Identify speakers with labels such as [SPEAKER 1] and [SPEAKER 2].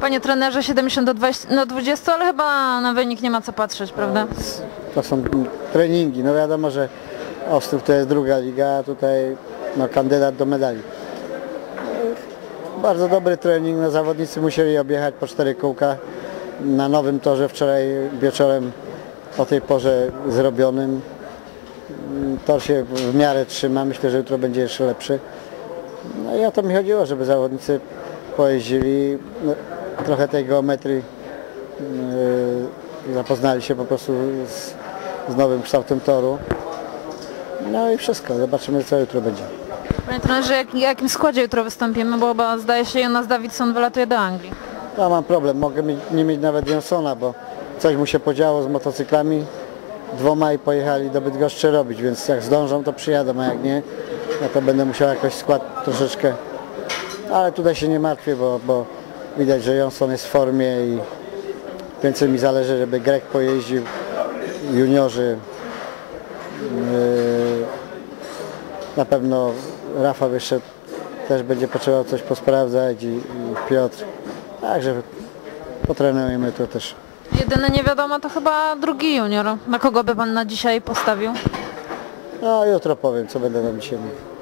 [SPEAKER 1] Panie trenerze, 70 do 20, no 20, ale chyba na wynik nie ma co patrzeć, prawda?
[SPEAKER 2] To są treningi. No wiadomo, że Ostrów to jest druga liga, a tutaj no, kandydat do medali. Bardzo dobry trening. No, zawodnicy musieli objechać po cztery kółka na nowym torze wczoraj wieczorem o tej porze zrobionym. Tor się w miarę trzyma. Myślę, że jutro będzie jeszcze lepszy. No i o to mi chodziło, żeby zawodnicy pojeździli, no, trochę tej geometrii yy, zapoznali się po prostu z, z nowym kształtem toru. No i wszystko, zobaczymy co jutro będzie.
[SPEAKER 1] Panie trenerze, jak, jakim składzie jutro wystąpimy, bo chyba zdaje się Jonas Davidson wylatuje do Anglii.
[SPEAKER 2] Ja mam problem, mogę mieć, nie mieć nawet Jonsona, bo coś mu się podziało z motocyklami dwoma i pojechali do Bydgoszczy robić, więc jak zdążą to przyjadą, a jak nie, no to będę musiał jakoś skład troszeczkę, ale tutaj się nie martwię, bo, bo widać, że Jonson jest w formie i więcej mi zależy, żeby Grek pojeździł, juniorzy, Yy, na pewno Rafał jeszcze też będzie potrzebował coś posprawdzać i, i Piotr. Także potrenujemy to też.
[SPEAKER 1] Jedyne nie wiadomo to chyba drugi junior. Na kogo by pan na dzisiaj postawił?
[SPEAKER 2] No jutro powiem, co będę wam dzisiaj mówił.